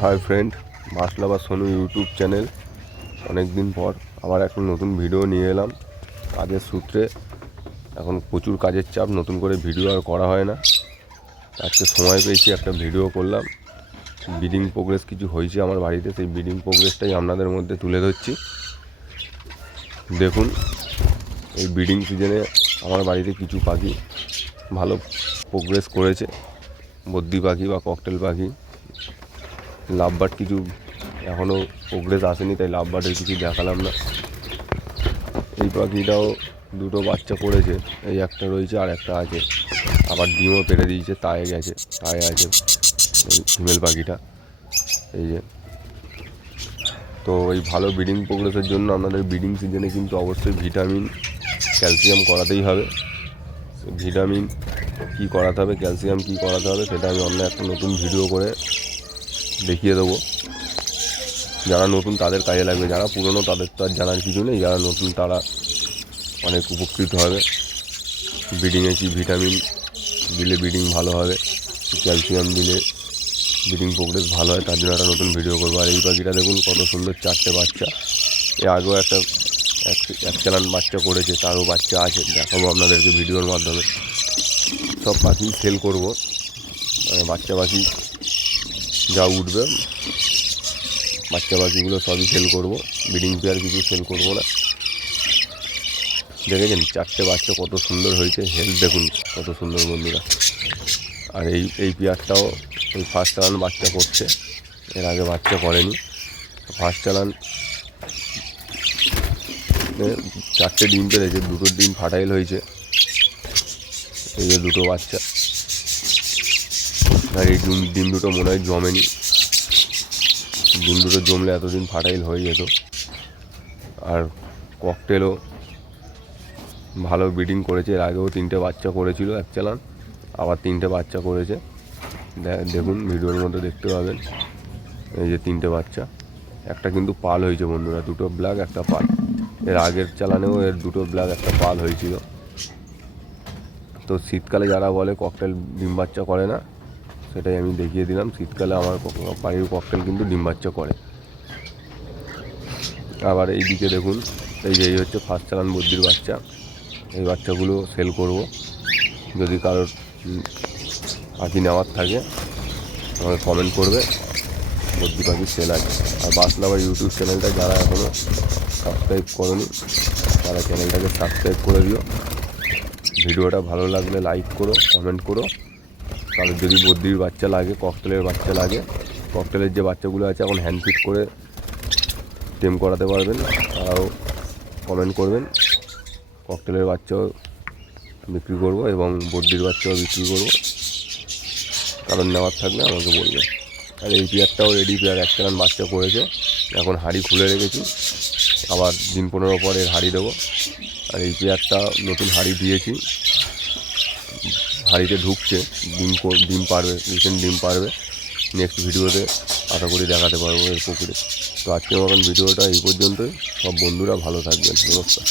Hi friend মাসলা বা Sonu YouTube channel অনেক দিন পর আবার একটা নতুন ভিডিও নিয়ে এলাম। কাজের সূত্রে এখন প্রচুর কাজের চাপ, নতুন করে ভিডিও আর করা হয় না। আজকে সময় পেয়েছি একটা ভিডিও করলাম। ব্রিডিং প্রোগ্রেস কিছু হয়েছে আমার বাড়িতে, সেই ব্রিডিং প্রোগ্রেসটাই আপনাদের মধ্যে তুলে ধরছি। দেখুন, এই ব্রিডিং সিজনে আমার বাড়িতে কিছু পাখি ভালো প্রোগ্রেস করেছে। বদ্যি পাখি বা ককটেল পাখি। লাভবার্ড কিছু এখনও প্রোগ্রেস আসেনি, তাই লাভবার্ডের কিছু দেখালাম না। এই পাখিটাও দুটো বাচ্চা করেছে, এই একটা রয়েছে আর একটা আছে। আবার ডিমও পেরে দিয়েছে তায়ে গেছে তায়ে আছে ফিমেল পাখিটা। এই যে। তো এই ভালো ব্রিডিং প্রোগ্রেসের জন্য আপনাদের ব্রিডিং সিজনে কিন্তু অবশ্যই ভিটামিন ক্যালসিয়াম করাতেই হবে। ভিটামিন কি করাতে হবে ক্যালসিয়াম কি করাতে হবে, সেটা আমি অন্য একটা নতুন ভিডিও করে দেখিয়ে দেবো। যারা নতুন তাদের কাজে লাগবে, যারা পুরনো তাদের তো আর জানার কিছু নেই, যারা নতুন তারা অনেক উপকৃত হবে। ব্রিডিংয়ে কি ভিটামিন দিলে ব্রিডিং ভালো হবে ক্যালসিয়াম দিলে ব্রিডিং প্রোগ্রেস ভালো হয়, তার জন্য একটা নতুন ভিডিও করব। আর এই পাখিটা দেখুন, কত সুন্দর চারটে বাচ্চা। এ আগেও একটা এক চালান বাচ্চা করেছে, তারও বাচ্চা আছে, দেখাবো আপনাদেরকে ভিডিওর মাধ্যমে। সব পাখি সেল করব। মানে বাচ্চা পাখি যা উঠবে বাচ্চা পাখিগুলো সবই সেল করব ব্রিডিং পেয়ার কিছু সেল করব না। দেখেছেন, চারটে বাচ্চা কত সুন্দর হয়েছে হেলথ দেখুন কত সুন্দর বন্ধুরা। আর এই এই পেয়ারটাও ওই ফার্স্ট চালান বাচ্চা করছে, এর আগে বাচ্চা করেনি। ফার্স্ট চালান চারটে ডিম পেরেছে, দুটো ডিম ফাটাইল হয়েছে, এই যে দুটো বাচ্চা। আর এই ডিম ডিম দুটো মনে হয় জমেনি। ডিম দুটো জমলে এতদিন ফাটাইল হয়ে যেত। আর ককটেলও ভালো ব্রিডিং করেছে। এর আগেও তিনটে বাচ্চা করেছিল এক চালান আবার তিনটে বাচ্চা করেছে। দেখুন, ভিডিওর মধ্যে দেখতে পাবেন। এই যে তিনটে বাচ্চা। একটা কিন্তু পাল হয়েছে বন্ধুরা, দুটো ব্ল্যাক একটা পাল। এর আগের চালানেও এর দুটো ব্ল্যাক একটা পাল হয়েছিল। তো শীতকালে যারা বলে ককটেল ডিম বাচ্চা করে না সেটাই আমি দেখিয়ে দিলাম। শীতকালে আমার বাড়ির ককটেল কিন্তু ডিম বাচ্চা করে। আবার এই দিকে দেখুন, এই যে এই হচ্ছে ফার্স্ট চালান বুদ্ধির বাচ্চা। এই বাচ্চাগুলো সেল করব। যদি কারোর পাখি নেওয়ার থাকে, আমাকে কমেন্ট করবে। বুদ্ধি পাখি সেল আছে। আর বাসলা আমার ইউটিউব চ্যানেলটা যারা এখনও সাবস্ক্রাইব করনি, তারা চ্যানেলটাকে সাবস্ক্রাইব করে দিও। ভিডিওটা ভালো লাগলে লাইক করো কমেন্ট করো। কারোর যদি বদ্রির বাচ্চা লাগে ককটেলের বাচ্চা লাগে ককটেলের যে বাচ্চাগুলো আছে, এখন হ্যান্ড ফিট করে টেম করাতে পারবেন। তারাও কমেন্ট করবেন। ককটেলের বাচ্চাও বিক্রি করব এবং বদ্রির বাচ্চাও বিক্রি করব। কারণ নেওয়ার থাকলে আমাকে বলবেন আর এই পেয়ারটাও রেডি পেয়ার এক চালান বাচ্চা করেছে। এখন হাঁড়ি খুলে রেখেছি। আবার দিন পনেরো পর হাঁড়ি দেবো। আর এই পেয়ারটা নতুন হাঁড়ি দিয়েছি। হাঁড়িতে ঢুকছে, ডিম ডিম পারবে রিসেন্ট ডিম পারবে। নেক্সট ভিডিওতে আশা করি দেখাতে পারব এর পুকুরে। তো আজকের মতন ভিডিওটা এই পর্যন্তই। সব বন্ধুরা ভালো থাকবেন। নমস্কার।